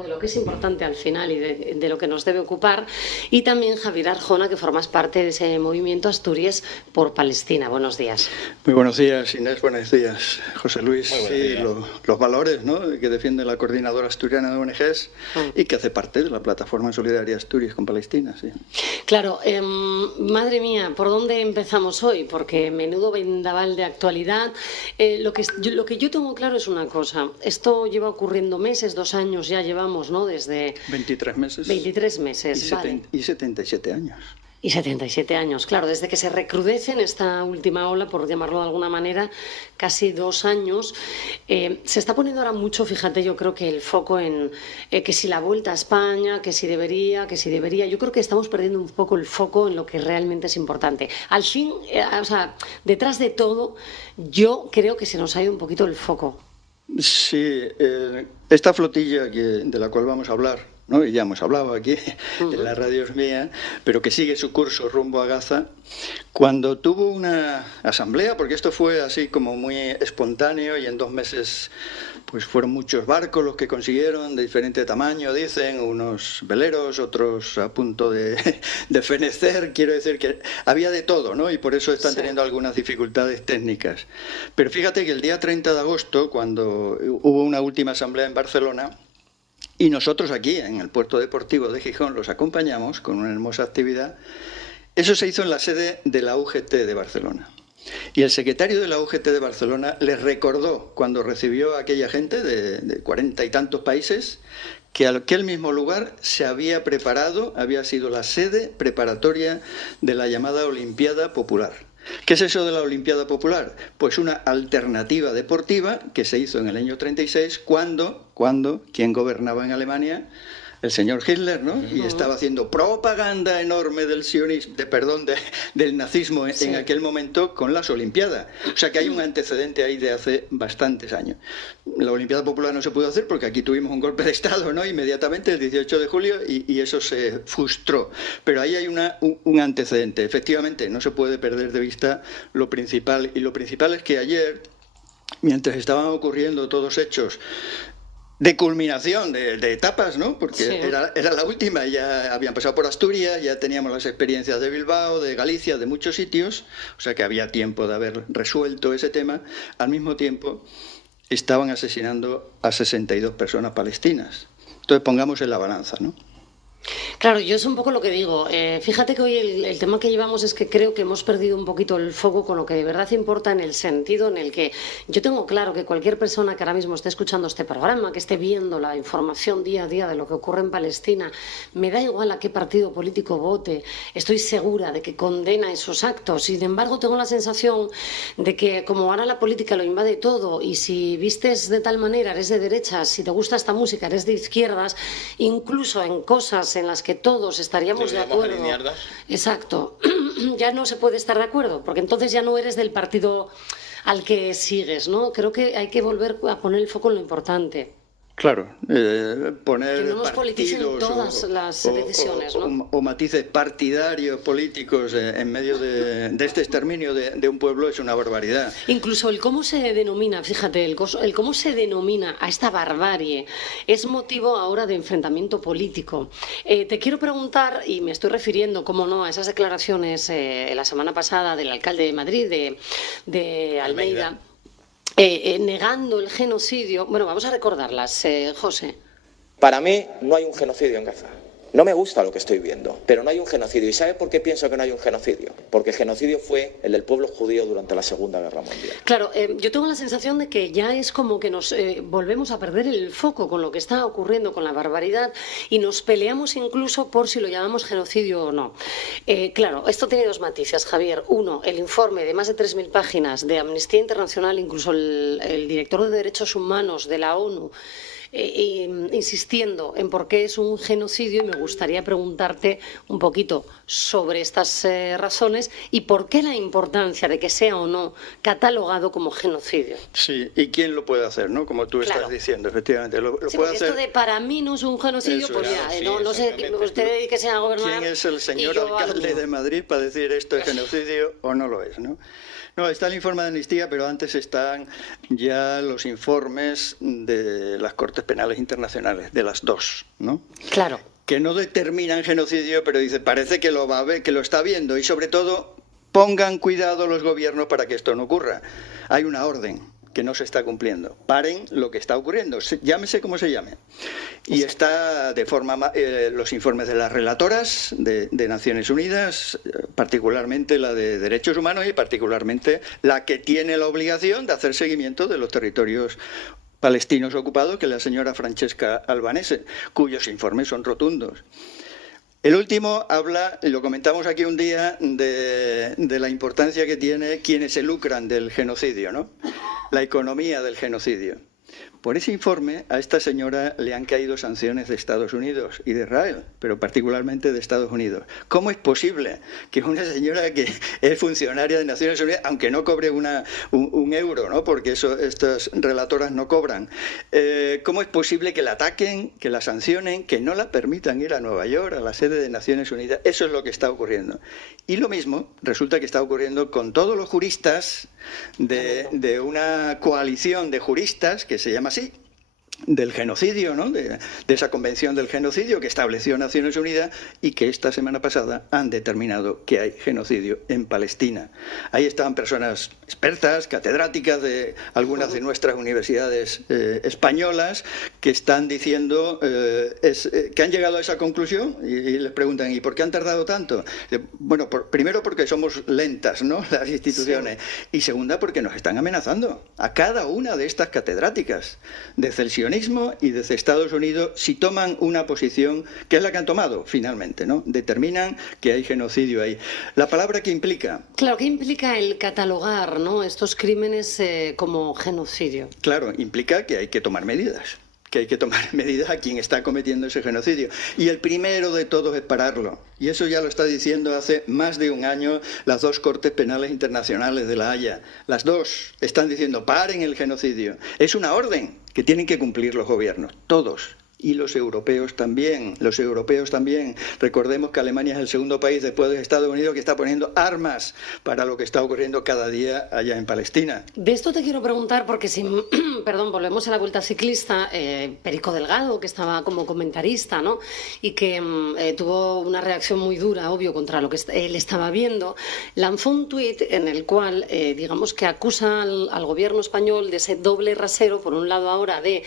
de lo que es importante al final y de lo que nos debe ocupar, y también Javier Arjona, que formas parte de ese movimiento Asturias por Palestina. Buenos días. Muy buenos días, Inés. Buenos días, José Luis. Sí, los valores, ¿no?, que defiende la Coordinadora Asturiana de ONGs y que hace parte de la Plataforma Solidaria Asturias con Palestina. Sí. Claro, madre mía, ¿por dónde empezamos hoy? Porque menudo vendaval de actualidad. Lo que yo tengo claro es una cosa. Esto lleva ocurriendo meses, 2 años ya llevamos, ¿no? Desde 23 meses. 23 meses, y 77 años. Y 77 años, claro, desde que se recrudece en esta última ola, por llamarlo de alguna manera, casi 2 años. Se está poniendo ahora mucho, fíjate, yo creo que el foco en que si la vuelta a España, que si debería. Yo creo que estamos perdiendo un poco el foco en lo que realmente es importante. Al fin, o sea, detrás de todo, yo creo que se nos ha ido un poquito el foco. Sí, esta flotilla de la cual vamos a hablar, ¿no?, y ya hemos hablado aquí en la radio es mía, pero que sigue su curso rumbo a Gaza, cuando tuvo una asamblea, porque esto fue así como muy espontáneo y en 2 meses pues fueron muchos barcos los que consiguieron, de diferente tamaño, dicen, unos veleros, otros a punto de fenecer, quiero decir que había de todo, ¿no?, y por eso están teniendo algunas dificultades técnicas. Pero fíjate que el día 30 de agosto, cuando hubo una última asamblea en Barcelona, y nosotros aquí, en el puerto deportivo de Gijón, los acompañamos con una hermosa actividad. Eso se hizo en la sede de la UGT de Barcelona. Y el secretario de la UGT de Barcelona les recordó, cuando recibió a aquella gente de 40 y tantos países, que aquel mismo lugar se había preparado, había sido la sede preparatoria de la llamada Olimpiada Popular. ¿Qué es eso de la Olimpiada Popular? Pues una alternativa deportiva que se hizo en el año 36 cuando quien gobernaba en Alemania, el señor Hitler, ¿no?, y estaba haciendo propaganda enorme del sionismo, del nazismo en aquel momento con las Olimpiadas. O sea que hay un antecedente ahí de hace bastantes años. La Olimpiada Popular no se pudo hacer porque aquí tuvimos un golpe de Estado, ¿no?, inmediatamente el 18 de julio y eso se frustró. Pero ahí hay un antecedente. Efectivamente, no se puede perder de vista lo principal. Y lo principal es que ayer, mientras estaban ocurriendo todos hechos de culminación de etapas, ¿no?, porque era la última, ya habían pasado por Asturias, ya teníamos las experiencias de Bilbao, de Galicia, de muchos sitios, o sea que había tiempo de haber resuelto ese tema. Al mismo tiempo estaban asesinando a 62 personas palestinas. Entonces pongamos en la balanza, ¿no? Claro, yo es un poco lo que digo. Fíjate que hoy el tema que llevamos es que creo que hemos perdido un poquito el foco con lo que de verdad importa, en el sentido en el que yo tengo claro que cualquier persona que ahora mismo esté escuchando este programa, que esté viendo la información día a día de lo que ocurre en Palestina, me da igual a qué partido político vote, estoy segura de que condena esos actos. Sin embargo, tengo la sensación de que como ahora la política lo invade todo, y si vistes de tal manera eres de derechas, si te gusta esta música eres de izquierdas, incluso en cosas en las que todos estaríamos de acuerdo. Exacto. Ya no se puede estar de acuerdo, porque entonces ya no eres del partido al que sigues, ¿no? Creo que hay que volver a poner el foco en lo importante. Claro, poner que no nos politicen todas las decisiones, ¿no? O matices partidarios políticos en medio de este exterminio de un pueblo es una barbaridad. Incluso el cómo se denomina, fíjate, el cómo se denomina a esta barbarie es motivo ahora de enfrentamiento político. Te quiero preguntar, y me estoy refiriendo, cómo no, a esas declaraciones la semana pasada del alcalde de Madrid, de Almeida. Negando el genocidio. Bueno, vamos a recordarlas, José. Para mí no hay un genocidio en Gaza. No me gusta lo que estoy viendo, pero no hay un genocidio. ¿Y sabe por qué pienso que no hay un genocidio? Porque el genocidio fue el del pueblo judío durante la Segunda Guerra Mundial. Claro, yo tengo la sensación de que ya es como que nos volvemos a perder el foco con lo que está ocurriendo, con la barbaridad, y nos peleamos incluso por si lo llamamos genocidio o no. Claro, esto tiene 2 matices, Javier. Uno, el informe de más de 3.000 páginas de Amnistía Internacional, incluso el director de Derechos Humanos de la ONU, insistiendo en por qué es un genocidio, y me gustaría preguntarte un poquito sobre estas razones y por qué la importancia de que sea o no catalogado como genocidio. Sí, y quién lo puede hacer, ¿no? Como tú estás diciendo, efectivamente. Lo sí, puede hacer. Esto de para mí no es un genocidio, eso pues es, ya, sí, no sé, usted que sea gobernador. ¿Quién es el señor alcalde de Madrid para decir esto es genocidio o no lo es, ¿no? No, está el informe de Amnistía, pero antes están ya los informes de las Cortes Penales Internacionales, de las dos, ¿no? Claro. Que no determinan genocidio, pero dice, parece que lo va a ver, que lo está viendo, y sobre todo, pongan cuidado los gobiernos para que esto no ocurra. Hay una orden que no se está cumpliendo. Paren lo que está ocurriendo, llámese como se llame. Y está de forma los informes de las relatoras de Naciones Unidas, particularmente la de Derechos Humanos y particularmente la que tiene la obligación de hacer seguimiento de los territorios palestinos ocupados, que es la señora Francesca Albanese, cuyos informes son rotundos. El último habla, y lo comentamos aquí un día, de la importancia que tiene quienes se lucran del genocidio, ¿no? La economía del genocidio. Por ese informe a esta señora le han caído sanciones de Estados Unidos y de Israel, pero particularmente de Estados Unidos. ¿Cómo es posible que una señora que es funcionaria de Naciones Unidas, aunque no cobre un euro, ¿no? Porque estas relatoras no cobran, cómo es posible que la ataquen, que la sancionen, que no la permitan ir a Nueva York, a la sede de Naciones Unidas? Eso es lo que está ocurriendo. Y lo mismo resulta que está ocurriendo con todos los juristas de una coalición de juristas que se llama así, del genocidio, ¿no? De esa convención del genocidio que estableció Naciones Unidas y que esta semana pasada han determinado que hay genocidio en Palestina. Ahí estaban personas expertas, catedráticas de algunas de nuestras universidades españolas que están diciendo que han llegado a esa conclusión y les preguntan, ¿y por qué han tardado tanto? Bueno, primero porque somos lentas, ¿no? Las instituciones, y segunda porque nos están amenazando a cada una de estas catedráticas desde el sionismo y desde Estados Unidos, si toman una posición, que es la que han tomado finalmente, ¿no? Determinan que hay genocidio ahí. La palabra que implica... Claro, ¿qué implica el catalogar, ¿no?, estos crímenes como genocidio? Claro, implica que hay que tomar medidas. Que hay que tomar medidas a quien está cometiendo ese genocidio. Y el primero de todos es pararlo. Y eso ya lo está diciendo hace más de un año las dos Cortes Penales Internacionales de La Haya. Las dos están diciendo, paren el genocidio. Es una orden que tienen que cumplir los gobiernos, todos. Y los europeos también. Recordemos que Alemania es el segundo país después de Estados Unidos que está poniendo armas para lo que está ocurriendo cada día allá en Palestina. De esto te quiero preguntar porque si, volvemos a la Vuelta Ciclista, Perico Delgado, que estaba como comentarista, ¿no?, y que tuvo una reacción muy dura, obvio, contra lo que él estaba viendo, lanzó un tuit en el cual, digamos que acusa al gobierno español de ese doble rasero, por un lado ahora de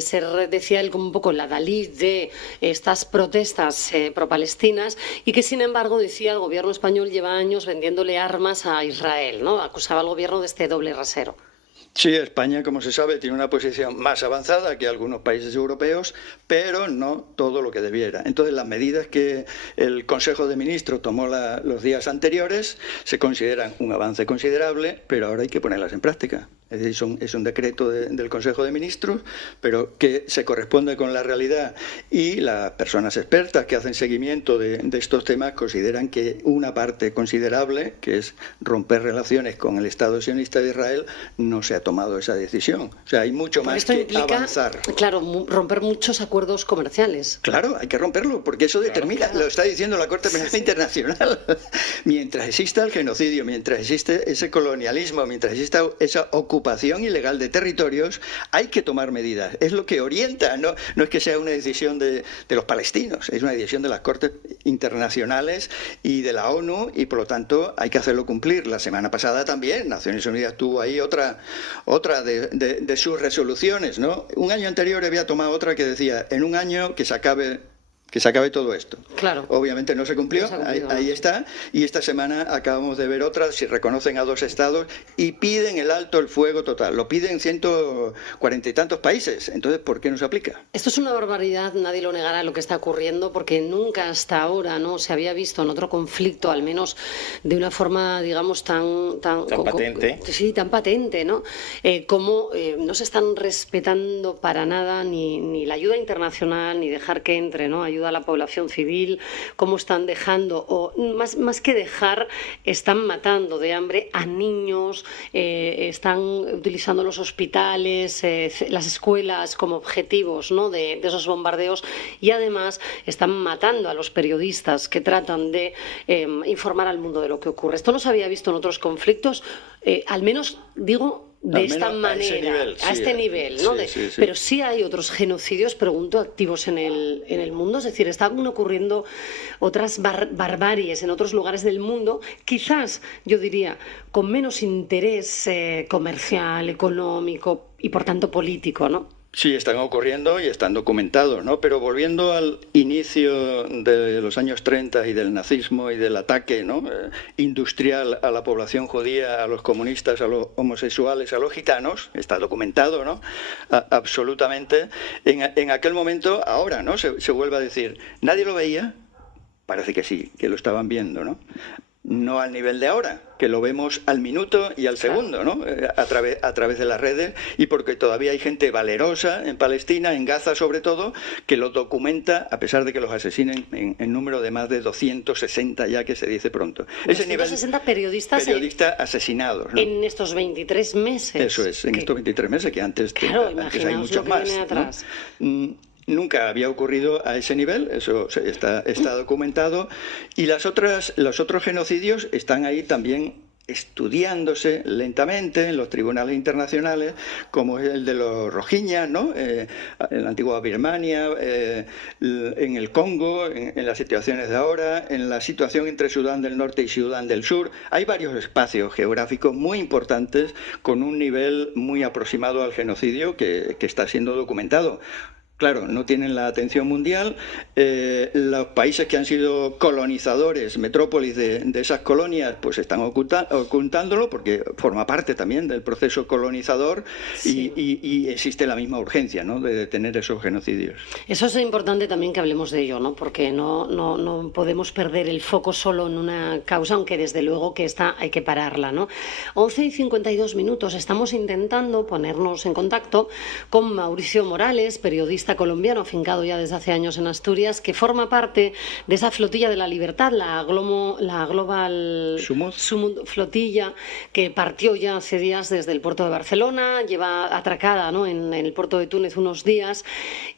ser, decía él, como un poco la Dalí de estas protestas pro-palestinas, y que sin embargo, decía, el gobierno español lleva años vendiéndole armas a Israel, ¿no? Acusaba al gobierno de este doble rasero. Sí, España, como se sabe, tiene una posición más avanzada que algunos países europeos, pero no todo lo que debiera. Entonces, las medidas que el Consejo de Ministros tomó los días anteriores se consideran un avance considerable, pero ahora hay que ponerlas en práctica. Es decir, es un decreto del Consejo de Ministros, pero que se corresponde con la realidad, y las personas expertas que hacen seguimiento de estos temas consideran que una parte considerable, que es romper relaciones con el Estado sionista de Israel, no se ha tomado esa decisión. O sea, hay mucho más que avanzar. Claro, romper muchos acuerdos comerciales. Claro, hay que romperlo, porque eso determina, lo está diciendo la Corte Penal Internacional. Mientras exista el genocidio, mientras existe ese colonialismo, mientras exista esa ocupación ilegal de territorios, hay que tomar medidas. Es lo que orienta, no es que sea una decisión de los palestinos, es una decisión de las Cortes Internacionales y de la ONU, y por lo tanto hay que hacerlo cumplir. La semana pasada también Naciones Unidas tuvo ahí otra de sus resoluciones, ¿no? Un año anterior había tomado otra que decía, en un año que se acabe todo esto. Claro. Obviamente no se cumplió, ahí está, y esta semana acabamos de ver otra, si reconocen a 2 estados y piden el alto el fuego total. Lo piden 140 y tantos países. Entonces, ¿por qué no se aplica? Esto es una barbaridad, nadie lo negará, lo que está ocurriendo, porque nunca hasta ahora no se había visto en otro conflicto, al menos de una forma, digamos, tan patente. Sí, tan patente, ¿no? Como no se están respetando para nada ni la ayuda internacional, ni dejar que entre, ¿no?, ayuda ayuda a la población civil, cómo están dejando, o más que dejar, están matando de hambre a niños, están utilizando los hospitales, las escuelas como objetivos, ¿no?, de esos bombardeos, y además están matando a los periodistas que tratan de informar al mundo de lo que ocurre. Esto no se había visto en otros conflictos, al menos digo de esta manera, a este nivel, ¿no? Sí. Pero sí hay otros genocidios, pregunto, activos en el mundo, es decir, están ocurriendo otras barbaries en otros lugares del mundo, quizás, yo diría, con menos interés comercial, económico y, por tanto, político, ¿no? Sí, están ocurriendo y están documentados, ¿no? Pero volviendo al inicio de los años 30 y del nazismo y del ataque, ¿no?, industrial a la población judía, a los comunistas, a los homosexuales, a los gitanos, está documentado, ¿no?, absolutamente. En aquel momento, ahora, ¿no?, se vuelve a decir, nadie lo veía, parece que sí, que lo estaban viendo, ¿no? No al nivel de ahora, que lo vemos al minuto y al segundo, ¿no?, a través de las redes, y porque todavía hay gente valerosa en Palestina, en Gaza sobre todo, que lo documenta, a pesar de que los asesinen en número de más de 260 ya, que se dice pronto. 260 periodistas asesinados, ¿no?, en estos 23 meses. Eso es, en estos 23 meses, que antes hay muchos más, ¿no? Nunca había ocurrido a ese nivel, eso está documentado, y los otros genocidios están ahí también estudiándose lentamente en los tribunales internacionales, como es el de los rohinyás, ¿no?, en la antigua Birmania, en el Congo, en las situaciones de ahora, en la situación entre Sudán del Norte y Sudán del Sur. Hay varios espacios geográficos muy importantes con un nivel muy aproximado al genocidio que está siendo documentado. Claro, no tienen la atención mundial. Los países que han sido colonizadores, metrópolis de esas colonias, pues están ocultándolo porque forma parte también del proceso colonizador, sí. y existe la misma urgencia, ¿no?, de detener esos genocidios. Eso es importante también que hablemos de ello, ¿no?, porque no podemos perder el foco solo en una causa, aunque desde luego que esta hay que pararla, ¿no? 11:52, estamos intentando ponernos en contacto con Mauricio Morales, periodista colombiano afincado ya desde hace años en Asturias, que forma parte de esa flotilla de la libertad, la Global Sumud flotilla, que partió ya hace días desde el puerto de Barcelona, lleva atracada, ¿no?, en el puerto de Túnez unos días,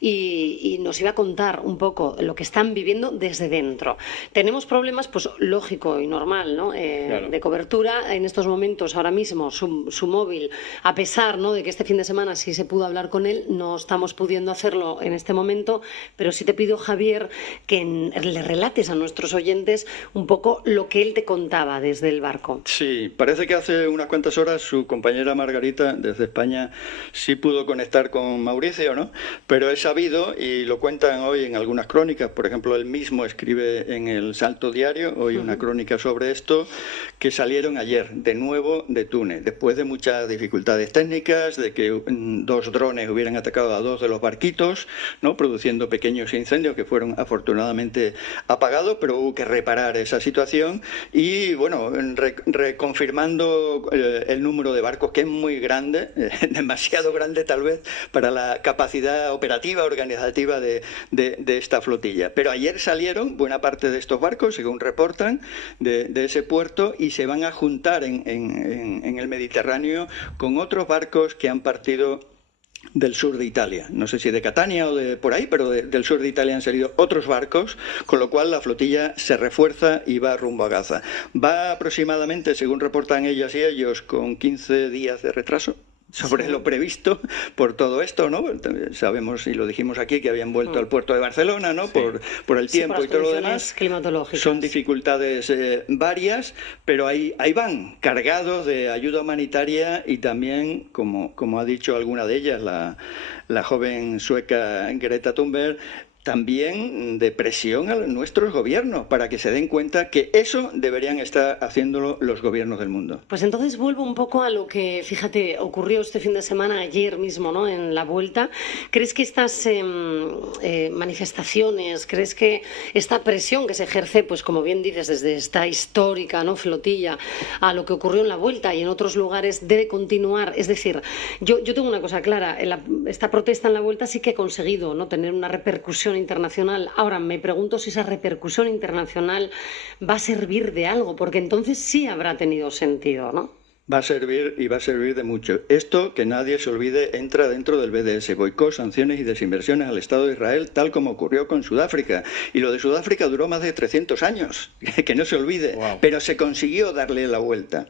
y nos iba a contar un poco lo que están viviendo desde dentro. Tenemos problemas, pues lógico y normal, ¿no?, claro, de cobertura en estos momentos. Ahora mismo su móvil, a pesar, ¿no?, de que este fin de semana sí se pudo hablar con él, no estamos pudiendo hacerlo en este momento, pero sí te pido, Javier, que le relates a nuestros oyentes un poco lo que él te contaba desde el barco. Sí, parece que hace unas cuantas horas su compañera Margarita desde España sí pudo conectar con Mauricio, ¿no? Pero he sabido, y lo cuentan hoy en algunas crónicas, por ejemplo, él mismo escribe en el Salto Diario hoy una crónica sobre esto, que salieron ayer de nuevo de Túnez, después de muchas dificultades técnicas, de que 2 drones hubieran atacado a 2 de los barquitos, ¿no?, produciendo pequeños incendios que fueron afortunadamente apagados, pero hubo que reparar esa situación y, bueno, reconfirmando el número de barcos, que es muy grande, demasiado grande tal vez para la capacidad operativa, organizativa de esta flotilla. Pero ayer salieron buena parte de estos barcos, según reportan, de ese puerto, y se van a juntar en el Mediterráneo con otros barcos que han partido del sur de Italia, no sé si de Catania o de por ahí, pero del sur de Italia han salido otros barcos, con lo cual la flotilla se refuerza y va rumbo a Gaza. Va aproximadamente, según reportan ellas y ellos, con 15 días de retraso sobre lo previsto por todo esto, ¿no? Sabemos, y lo dijimos aquí, que habían vuelto al puerto de Barcelona, ¿no? Sí. Por el tiempo por y todo lo demás. Son dificultades varias, pero ahí van, cargados de ayuda humanitaria y también, como ha dicho alguna de ellas, la joven sueca Greta Thunberg, también de presión a nuestros gobiernos para que se den cuenta que eso deberían estar haciéndolo los gobiernos del mundo. Pues entonces vuelvo un poco a lo que, fíjate, ocurrió este fin de semana, ayer mismo, ¿no?, en la vuelta. ¿Crees que estas manifestaciones, crees que esta presión que se ejerce, pues como bien dices, desde esta histórica, ¿no?, flotilla, a lo que ocurrió en la vuelta y en otros lugares, debe continuar? Es decir, yo tengo una cosa clara, esta protesta en la vuelta sí que ha conseguido, ¿no?, tener una repercusión repercusión internacional. Ahora, me pregunto si esa repercusión internacional va a servir de algo, porque entonces sí habrá tenido sentido, ¿no? Va a servir y va a servir de mucho. Esto, que nadie se olvide, entra dentro del BDS, boicot, sanciones y desinversiones al Estado de Israel, tal como ocurrió con Sudáfrica. Y lo de Sudáfrica duró más de 300 años, que no se olvide, pero se consiguió darle la vuelta.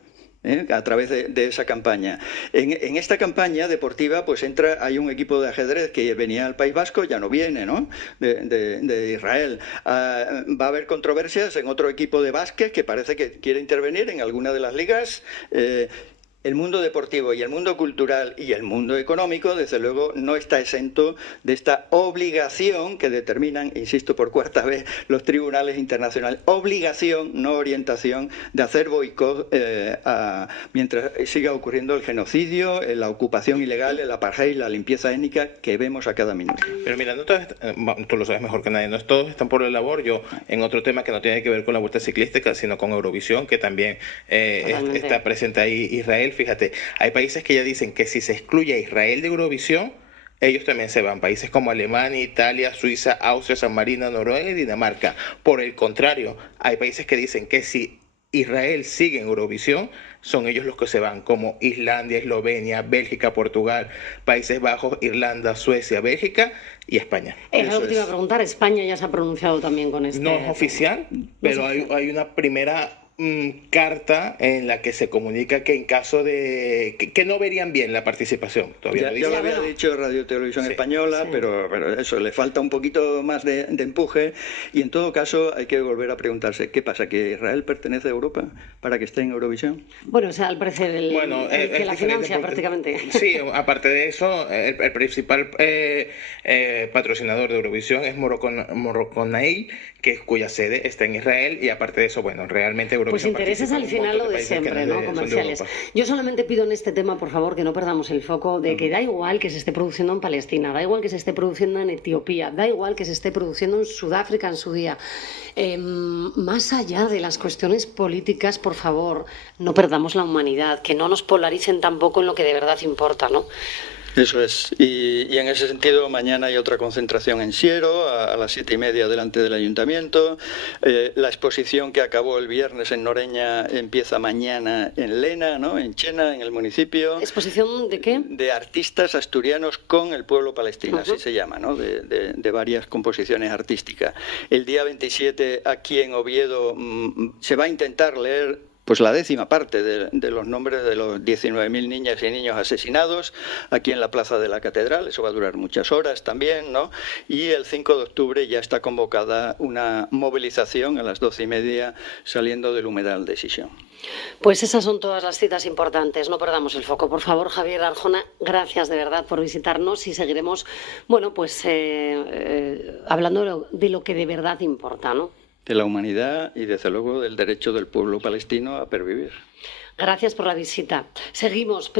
A través de esa campaña. En esta campaña deportiva pues hay un equipo de ajedrez que venía al País Vasco, ya no viene, ¿no? de Israel. Va a haber controversias en otro equipo de básquet que parece que quiere intervenir en alguna de las ligas. El mundo deportivo y el mundo cultural y el mundo económico, desde luego, no está exento de esta obligación que determinan, insisto por cuarta vez, los tribunales internacionales. Obligación, no orientación, de hacer boicot mientras siga ocurriendo el genocidio, la ocupación ilegal, el apartheid, la limpieza étnica que vemos a cada minuto. Pero mira, no todos, tú lo sabes mejor que nadie, no todos están por la labor. Yo, en otro tema que no tiene que ver con la vuelta ciclística, sino con Eurovisión, que también está presente ahí Israel. Fíjate, hay países que ya dicen que si se excluye a Israel de Eurovisión, ellos también se van. Países como Alemania, Italia, Suiza, Austria, San Marino, Noruega y Dinamarca. Por el contrario, hay países que dicen que si Israel sigue en Eurovisión, son ellos los que se van, como Islandia, Eslovenia, Bélgica, Portugal, Países Bajos, Irlanda, Suecia, Bélgica y España. Era lo que te iba a preguntar. España ya se ha pronunciado también con este. No es oficial, pero hay una primera carta en la que se comunica que en caso de que no verían bien la participación. Todavía ya lo había dicho Radio Televisión Española, pero eso, le falta un poquito más de empuje, y en todo caso hay que volver a preguntarse, ¿qué pasa? ¿Que Israel pertenece a Europa para que esté en Eurovisión? Bueno, o sea, al parecer el que la financia prácticamente. Sí, aparte de eso, el principal patrocinador de Eurovisión es Morocconail, cuya sede está en Israel, y aparte de eso, bueno, realmente Eurovisión. Pues intereses al final lo de siempre, ¿no? Comerciales. Yo solamente pido en este tema, por favor, que no perdamos el foco de que da igual que se esté produciendo en Palestina, da igual que se esté produciendo en Etiopía, da igual que se esté produciendo en Sudáfrica en su día. Más allá de las cuestiones políticas, por favor, no perdamos la humanidad, que no nos polaricen tampoco en lo que de verdad importa, ¿no? Eso es. Y en ese sentido, mañana hay otra concentración en Siero, a las 7:30 delante del Ayuntamiento. La exposición que acabó el viernes en Noreña empieza mañana en Lena, ¿no? En Chena, en el municipio. ¿Exposición de qué? De artistas asturianos con el pueblo palestino, así se llama, ¿no? De varias composiciones artísticas. El día 27 aquí en Oviedo se va a intentar leer pues la 10ª parte de los nombres de los 19.000 niñas y niños asesinados aquí en la Plaza de la Catedral. Eso va a durar muchas horas también, ¿no? Y el 5 de octubre ya está convocada una movilización a las 12:30 saliendo del Humedal de Sisión. Pues esas son todas las citas importantes. No perdamos el foco. Por favor, Javier Arjona, gracias de verdad por visitarnos, y seguiremos, bueno, pues hablando de lo que de verdad importa, ¿no? De la humanidad y, desde luego, del derecho del pueblo palestino a pervivir. Gracias por la visita. Seguimos.